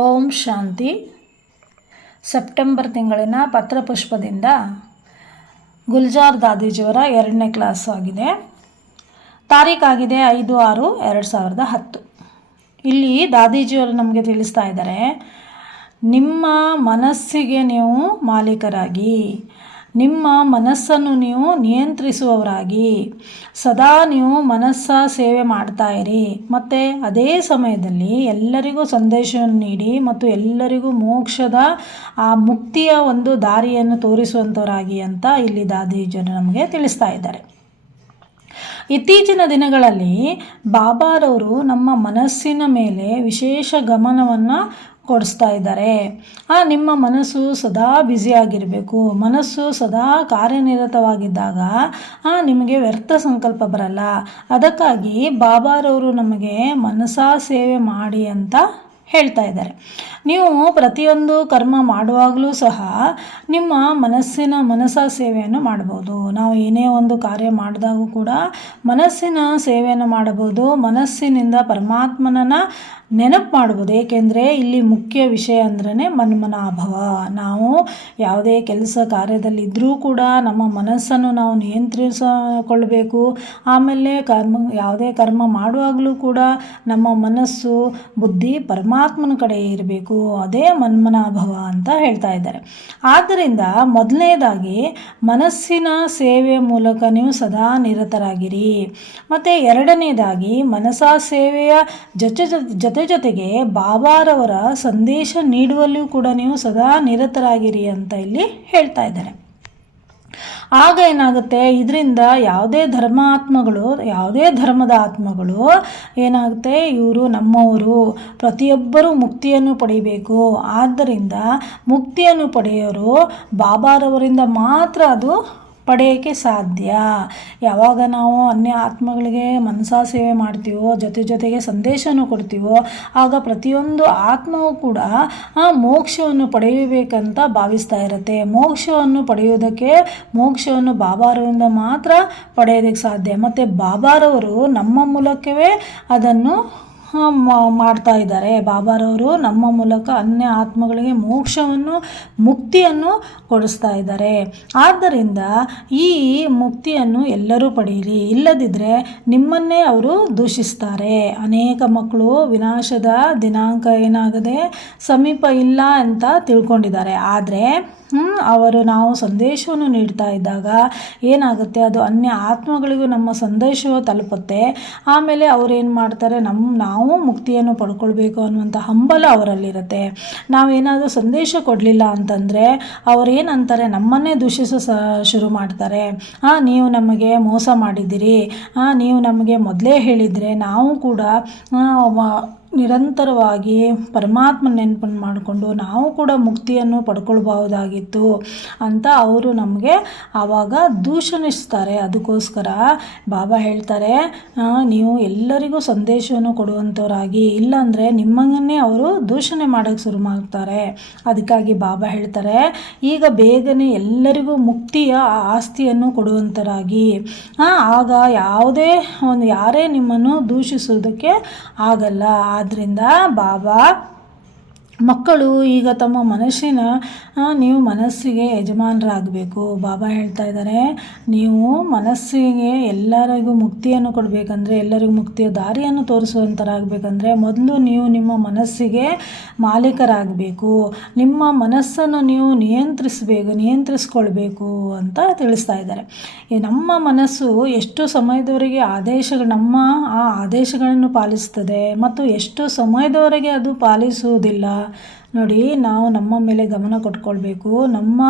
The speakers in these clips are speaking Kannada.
ಓಂ ಶಾಂತಿ. ಸೆಪ್ಟೆಂಬರ್ ತಿಂಗಳಿನ ಪತ್ರಪುಷ್ಪದಿಂದ ಗುಲ್ಜಾರ್ ದಾದೀಜಿಯವರ 2ನೇ ಕ್ಲಾಸ್ ಆಗಿದೆ. ತಾರೀಖಾಗಿದೆ 5/6/2010. ಇಲ್ಲಿ ದಾದೀಜಿಯವರು ನಮಗೆ ತಿಳಿಸ್ತಾ ಇದ್ದಾರೆ, ನಿಮ್ಮ ಮನಸ್ಸಿಗೆ ನೀವು ಮಾಲೀಕರಾಗಿ, ನಿಮ್ಮ ಮನಸ್ಸನ್ನು ನೀವು ನಿಯಂತ್ರಿಸುವವರಾಗಿ ಸದಾ ನೀವು ಮನಸ್ಸ ಸೇವೆ ಮಾಡ್ತಾ ಇರಿ. ಮತ್ತು ಅದೇ ಸಮಯದಲ್ಲಿ ಎಲ್ಲರಿಗೂ ಸಂದೇಶವನ್ನು ನೀಡಿ ಮತ್ತು ಎಲ್ಲರಿಗೂ ಮೋಕ್ಷದ ಆ ಮುಕ್ತಿಯ ಒಂದು ದಾರಿಯನ್ನು ತೋರಿಸುವಂಥವರಾಗಿ ಅಂತ ಇಲ್ಲಿ ದಾದೀಜಿಯವರು ನಮಗೆ ತಿಳಿಸ್ತಾ ಇದ್ದಾರೆ. ಇತ್ತೀಚಿನ ದಿನಗಳಲ್ಲಿ ಬಾಬಾರವರು ನಮ್ಮ ಮನಸ್ಸಿನ ಮೇಲೆ ವಿಶೇಷ ಗಮನವನ್ನು ಕೊಡಿಸ್ತಾ ಇದ್ದಾರೆ. ನಿಮ್ಮ ಮನಸ್ಸು ಸದಾ ಬ್ಯುಸಿಯಾಗಿರಬೇಕು. ಮನಸ್ಸು ಸದಾ ಕಾರ್ಯನಿರತವಾಗಿದ್ದಾಗ ನಿಮಗೆ ವ್ಯರ್ಥ ಸಂಕಲ್ಪ ಬರಲ್ಲ. ಅದಕ್ಕಾಗಿ ಬಾಬಾರವರು ನಮಗೆ ಮನಸಾ ಸೇವೆ ಮಾಡಿ ಅಂತ ಹೇಳ್ತಾ ಇದ್ದಾರೆ. ನೀವು ಪ್ರತಿಯೊಂದು ಕರ್ಮ ಮಾಡುವಾಗಲೂ ಸಹ ನಿಮ್ಮ ಮನಸ್ಸಾ ಸೇವೆಯನ್ನು ಮಾಡ್ಬೋದು. ನಾವು ಏನೇ ಒಂದು ಕಾರ್ಯ ಮಾಡಿದಾಗೂ ಕೂಡ ಮನಸ್ಸಿನ ಸೇವೆಯನ್ನು ಮಾಡಬಹುದು. ಮನಸ್ಸಿನಿಂದ ಪರಮಾತ್ಮನನ್ನು ನೆನಪು ಮಾಡ್ಬೋದು. ಏಕೆಂದರೆ ಇಲ್ಲಿ ಮುಖ್ಯ ವಿಷಯ ಅಂದ್ರೇ ಮನ್ಮನಾಭವ. ನಾವು ಯಾವುದೇ ಕೆಲಸ ಕಾರ್ಯದಲ್ಲಿದ್ದರೂ ಕೂಡ ನಮ್ಮ ಮನಸ್ಸನ್ನು ನಾವು ನಿಯಂತ್ರಿಸಿಕೊಳ್ಬೇಕು. ಆಮೇಲೆ ಯಾವುದೇ ಕರ್ಮ ಮಾಡುವಾಗಲೂ ಕೂಡ ನಮ್ಮ ಮನಸ್ಸು ಬುದ್ಧಿ ಪರಮಾತ್ಮನ ಕಡೆ ಇರಬೇಕು. ಅದೇ ಮನ್ಮನಾಭವ ಅಂತ ಹೇಳ್ತಾ ಇದ್ದಾರೆ. ಆದ್ದರಿಂದ ಮೊದಲನೇದಾಗಿ ಮನಸ್ಸಿನ ಸೇವೆಯ ಮೂಲಕ ನೀವು ಸದಾ ನಿರತರಾಗಿರಿ. ಮತ್ತು ಎರಡನೇದಾಗಿ ಮನಸಾ ಸೇವೆಯ ಜೊತೆಗೆ ಬಾಬಾರವರ ಸಂದೇಶ ನೀಡುವಲ್ಲಿಯೂ ಕೂಡ ನೀವು ಸದಾ ನಿರತರಾಗಿರಿ ಅಂತ ಇಲ್ಲಿ ಹೇಳ್ತಾ ಇದ್ದಾರೆ. ಆಗ ಏನಾಗುತ್ತೆ, ಇದರಿಂದ ಯಾವುದೇ ಧರ್ಮದ ಆತ್ಮಗಳು ಏನಾಗುತ್ತೆ, ಇವರು ನಮ್ಮವರು, ಪ್ರತಿಯೊಬ್ಬರೂ ಮುಕ್ತಿಯನ್ನು ಪಡೆಯಬೇಕು. ಆದ್ದರಿಂದ ಮುಕ್ತಿಯನ್ನು ಪಡೆಯೋರು ಬಾಬಾರವರಿಂದ ಮಾತ್ರ ಅದು ಪಡೆಯೋಕ್ಕೆ ಸಾಧ್ಯ. ಯಾವಾಗ ನಾವು ಅನ್ಯ ಆತ್ಮಗಳಿಗೆ ಮನಸಾ ಸೇವೆ ಮಾಡ್ತೀವೋ, ಜೊತೆಗೆ ಸಂದೇಶವನ್ನು ಕೊಡ್ತೀವೋ, ಆಗ ಪ್ರತಿಯೊಂದು ಆತ್ಮವೂ ಕೂಡ ಮೋಕ್ಷವನ್ನು ಪಡೆಯಬೇಕಂತ ಭಾವಿಸ್ತಾ ಇರುತ್ತೆ. ಮೋಕ್ಷವನ್ನು ಬಾಬಾರವರಿಂದ ಮಾತ್ರ ಪಡೆಯೋದಕ್ಕೆ ಸಾಧ್ಯ. ಮತ್ತು ಬಾಬಾರವರು ನಮ್ಮ ಮೂಲಕವೇ ಅದನ್ನು ಮಾಡ್ತಾ ಇದ್ದಾರೆ. ಬಾಬಾರವರು ನಮ್ಮ ಮೂಲಕ ಅನ್ಯ ಆತ್ಮಗಳಿಗೆ ಮುಕ್ತಿಯನ್ನು ಕೊಡಿಸ್ತಾ ಇದ್ದಾರೆ. ಆದ್ದರಿಂದ ಈ ಮುಕ್ತಿಯನ್ನು ಎಲ್ಲರೂ ಪಡೆಯಿರಿ. ಇಲ್ಲದಿದ್ದರೆ ನಿಮ್ಮನ್ನೇ ಅವರು ದೂಷಿಸ್ತಾರೆ. ಅನೇಕ ಮಕ್ಕಳು ವಿನಾಶದ ದಿನಾಂಕ ಏನಾಗದೆ ಸಮೀಪ ಇಲ್ಲ ಅಂತ ತಿಳ್ಕೊಂಡಿದ್ದಾರೆ. ಆದರೆ ನಾವು ಸಂದೇಶವನ್ನು ನೀಡ್ತಾ ಇದ್ದಾಗ ಏನಾಗುತ್ತೆ, ಅದು ಅನ್ಯ ಆತ್ಮಗಳಿಗೂ ನಮ್ಮ ಸಂದೇಶವು ತಲುಪುತ್ತೆ. ಆಮೇಲೆ ಅವರೇನು ಮಾಡ್ತಾರೆ, ನಾವು ಮುಕ್ತಿಯನ್ನು ಪಡ್ಕೊಳ್ಬೇಕು ಅನ್ನುವಂಥ ಹಂಬಲ ಅವರಲ್ಲಿರುತ್ತೆ. ನಾವೇನಾದರೂ ಸಂದೇಶ ಕೊಡಲಿಲ್ಲ ಅಂತಂದರೆ ಅವರೇನಂತಾರೆ, ನಮ್ಮನ್ನೇ ದೂಷಿಸೋ ಶುರು ಮಾಡ್ತಾರೆ. ನೀವು ನಮಗೆ ಮೋಸ ಮಾಡಿದ್ದೀರಿ, ನೀವು ನಮಗೆ ಮೊದಲೇ ಹೇಳಿದರೆ ನಾವು ಕೂಡ ನಿರಂತರವಾಗಿ ಪರಮಾತ್ಮ ನೆನಪನ್ನು ಮಾಡಿಕೊಂಡು ನಾವು ಕೂಡ ಮುಕ್ತಿಯನ್ನು ಪಡ್ಕೊಳ್ಬಹುದಾಗಿತ್ತು ಅಂತ ಅವರು ನಮಗೆ ಆವಾಗ ದೂಷಣಿಸ್ತಾರೆ. ಅದಕ್ಕೋಸ್ಕರ ಬಾಬಾ ಹೇಳ್ತಾರೆ, ನೀವು ಎಲ್ಲರಿಗೂ ಸಂದೇಶವನ್ನು ಕೊಡುವಂಥವರಾಗಿ, ಇಲ್ಲಾಂದರೆ ನಿಮ್ಮನ್ನೇ ಅವರು ದೂಷಣೆ ಮಾಡೋಕ್ಕೆ ಶುರು ಮಾಡ್ತಾರೆ. ಅದಕ್ಕಾಗಿ ಬಾಬಾ ಹೇಳ್ತಾರೆ, ಈಗ ಬೇಗನೆ ಎಲ್ಲರಿಗೂ ಮುಕ್ತಿಯ ಆಸ್ತಿಯನ್ನು ಕೊಡುವಂಥವರಾಗಿ, ಆಗ ಯಾರೇ ನಿಮ್ಮನ್ನು ದೂಷಿಸೋದಕ್ಕೆ ಆಗಲ್ಲ. ಆದ್ದರಿಂದ ಬಾಬಾ ಮಕ್ಕಳು ಈಗ ತಮ್ಮ ನೀವು ಮನಸ್ಸಿಗೆ ಯಜಮಾನರಾಗಬೇಕು. ಬಾಬಾ ಹೇಳ್ತಾ ಇದ್ದಾರೆ, ನೀವು ಮನಸ್ಸಿಗೆ ಎಲ್ಲರಿಗೂ ಮುಕ್ತಿಯನ್ನು ಕೊಡಬೇಕಂದ್ರೆ, ಎಲ್ಲರಿಗೂ ಮುಕ್ತಿಯ ದಾರಿಯನ್ನು ತೋರಿಸುವಂಥರಾಗಬೇಕಂದ್ರೆ ಮೊದಲು ನೀವು ನಿಮ್ಮ ಮನಸ್ಸಿಗೆ ಮಾಲೀಕರಾಗಬೇಕು. ನಿಮ್ಮ ಮನಸ್ಸನ್ನು ನೀವು ನಿಯಂತ್ರಿಸ್ಕೊಳ್ಬೇಕು ಅಂತ ತಿಳಿಸ್ತಾ ಇದ್ದಾರೆ. ನಮ್ಮ ಮನಸ್ಸು ಎಷ್ಟು ಸಮಯದವರೆಗೆ ನಮ್ಮ ಆದೇಶಗಳನ್ನು ಪಾಲಿಸ್ತದೆ ಮತ್ತು ಎಷ್ಟು ಸಮಯದವರೆಗೆ ಅದು ಪಾಲಿಸುವುದಿಲ್ಲ ನೋಡಿ. ನಾವು ನಮ್ಮ ಮೇಲೆ ಗಮನ ಕೊಟ್ಕೊಳ್ಬೇಕು. ನಮ್ಮ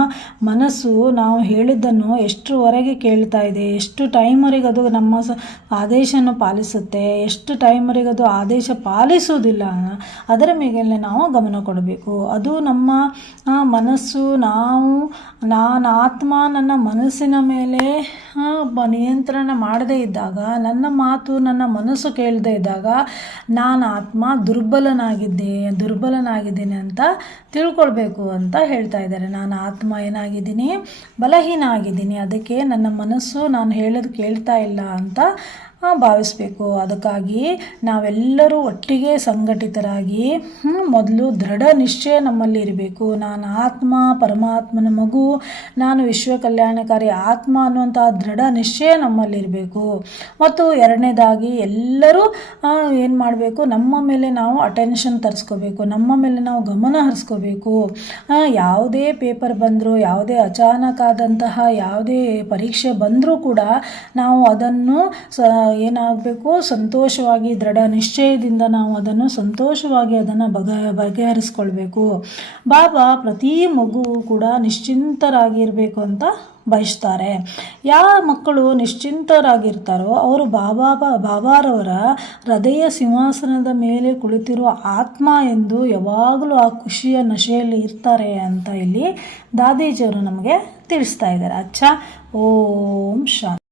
ಮನಸ್ಸು ನಾವು ಹೇಳಿದ್ದನ್ನು ಎಷ್ಟರವರೆಗೆ ಕೇಳ್ತಾ ಇದೆ, ಎಷ್ಟು ಟೈಮ್ವರೆಗೆ ಅದು ನಮ್ಮ ಆದೇಶವನ್ನು ಪಾಲಿಸುತ್ತೆ, ಎಷ್ಟು ಟೈಮ್ವರೆಗೆ ಅದು ಆದೇಶ ಪಾಲಿಸುವುದಿಲ್ಲ, ಅದರ ಮೇಲೆ ನಾವು ಗಮನ ಕೊಡಬೇಕು. ಅದು ನಮ್ಮ ಮನಸ್ಸು, ನಾನು ಆತ್ಮ ನನ್ನ ಮನಸ್ಸಿನ ಮೇಲೆ ನಿಯಂತ್ರಣ ಮಾಡದೇ ಇದ್ದಾಗ, ನನ್ನ ಮಾತು ನನ್ನ ಮನಸ್ಸು ಕೇಳದೇ ಇದ್ದಾಗ ನಾನು ಆತ್ಮ ದುರ್ಬಲನಾಗಿದ್ದೇನೆ ಅಂತ ತಿಳ್ಕೊಳ್ಬೇಕು ಅಂತ ಹೇಳ್ತಾ ಇದ್ದಾರೆ. ನಾನು ಆತ್ಮ ಏನಾಗಿದ್ದೀನಿ, ಬಲಹೀನ ಆಗಿದ್ದೀನಿ. ಅದಕ್ಕೆ ನನ್ನ ಮನಸ್ಸು ನಾನು ಹೇಳೋದು ಕೇಳ್ತಾ ಇಲ್ಲ ಅಂತ ಭಾವಿಸಬೇಕು. ಅದಕ್ಕಾಗಿ ನಾವೆಲ್ಲರೂ ಒಟ್ಟಿಗೆ ಸಂಘಟಿತರಾಗಿ ಮೊದಲು ದೃಢ ನಿಶ್ಚಯ ನಮ್ಮಲ್ಲಿ ಇರಬೇಕು. ನಾನು ಆತ್ಮ, ಪರಮಾತ್ಮನ ಮಗು, ನಾನು ವಿಶ್ವ ಕಲ್ಯಾಣಕಾರಿ ಆತ್ಮ ಅನ್ನುವಂಥ ದೃಢ ನಿಶ್ಚಯ ನಮ್ಮಲ್ಲಿರಬೇಕು. ಮತ್ತು ಎರಡನೇದಾಗಿ ಎಲ್ಲರೂ ಏನು ಮಾಡಬೇಕು, ನಮ್ಮ ಮೇಲೆ ನಾವು ಅಟೆನ್ಷನ್ ತರಿಸ್ಕೋಬೇಕು, ನಮ್ಮ ಮೇಲೆ ನಾವು ಗಮನ ಹರಿಸ್ಕೋಬೇಕು. ಯಾವುದೇ ಪೇಪರ್ ಬಂದರೂ, ಯಾವುದೇ ಅಚಾನಕ್ ಆದಂತಹ ಯಾವುದೇ ಪರೀಕ್ಷೆ ಬಂದರೂ ಕೂಡ ನಾವು ಅದನ್ನು ಏನಾಗಬೇಕು, ಸಂತೋಷವಾಗಿ ದೃಢ ನಿಶ್ಚಯದಿಂದ ನಾವು ಅದನ್ನು ಸಂತೋಷವಾಗಿ ಅದನ್ನು ಬಗೆಹರಿಸ್ಕೊಳ್ಬೇಕು. ಬಾಬಾ ಪ್ರತಿ ಮಗುವು ಕೂಡ ನಿಶ್ಚಿಂತರಾಗಿರಬೇಕು ಅಂತ ಬಯಸ್ತಾರೆ. ಯಾವ ಮಕ್ಕಳು ನಿಶ್ಚಿಂತರಾಗಿರ್ತಾರೋ ಅವರು ಬಾಬಾರವರ ಹೃದಯ ಸಿಂಹಾಸನದ ಮೇಲೆ ಕುಳಿತಿರುವ ಆತ್ಮ ಎಂದು ಯಾವಾಗಲೂ ಆ ಖುಷಿಯ ನಶೆಯಲ್ಲಿ ಇರ್ತಾರೆ ಅಂತ ಇಲ್ಲಿ ದಾದೀಜಿಯವರು ನಮಗೆ ತಿಳಿಸ್ತಾ ಇದ್ದಾರೆ. ಓಂ ಶಾಂತಿ.